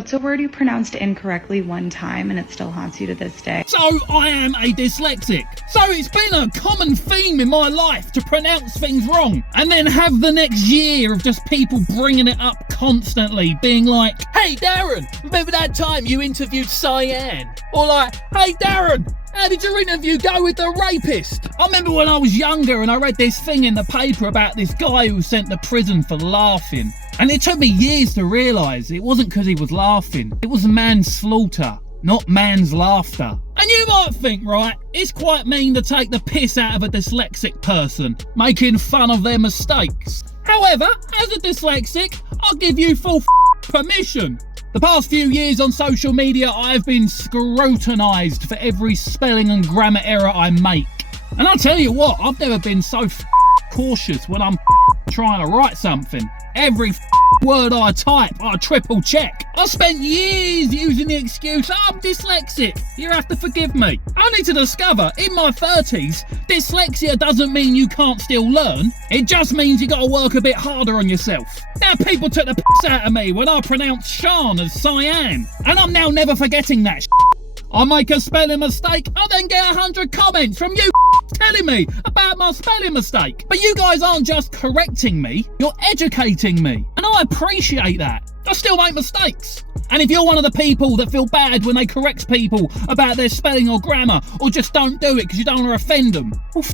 It's a word you pronounced incorrectly one time and it still haunts you to this day. So I am a dyslexic. So it's been a common theme in my life to pronounce things wrong and then have the next year of just people bringing it up constantly, being like, hey Darren, remember that time you interviewed Cyan? Or like, hey Darren, how did your interview go with the rapist? I remember when I was younger and I read this thing in the paper about this guy who was sent to prison for laughing. And it took me years to realise it wasn't because he was laughing. It was manslaughter, not man's laughter. And you might think, right, it's quite mean to take the piss out of a dyslexic person, making fun of their mistakes. However, as a dyslexic, I'll give you full permission. The past few years on social media, I've been scrutinised for every spelling and grammar error I make. And I'll tell you what, I've never been so cautious when I'm trying to write something. Every word I type, I triple check. I spent years using the excuse, I'm dyslexic, you have to forgive me. Only to discover, in my 30s, dyslexia doesn't mean you can't still learn. It just means you gotta work a bit harder on yourself. Now people took the piss out of me when I pronounced Sean as Cyan. And I'm now never forgetting that I make a spelling mistake, I then get 100 comments from you telling me about my spelling mistake. But you guys aren't just correcting me, you're educating me. And I appreciate that. I still make mistakes. And if you're one of the people that feel bad when they correct people about their spelling or grammar, or just don't do it because you don't want to offend them, well,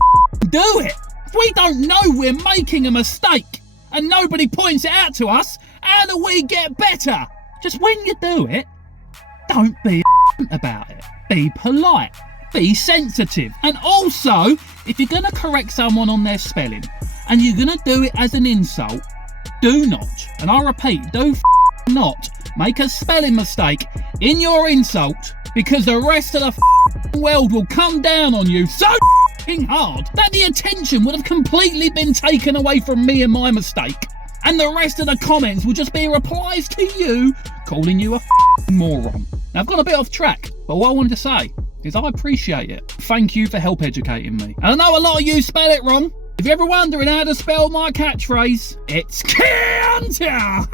do it. If we don't know we're making a mistake and nobody points it out to us, how do we get better? Just when you do it, don't be about it. Be polite. Be sensitive. And also, if you're going to correct someone on their spelling and you're going to do it as an insult, do not, and I repeat, do not make a spelling mistake in your insult, because the rest of the world will come down on you so hard that the attention would have completely been taken away from me and my mistake. And the rest of the comments will just be replies to you calling you a moron. Now, I've gone a bit off track, but what I wanted to say is I appreciate it. Thank you for help educating me. And I know a lot of you spell it wrong. If you're ever wondering how to spell my catchphrase, it's Counter!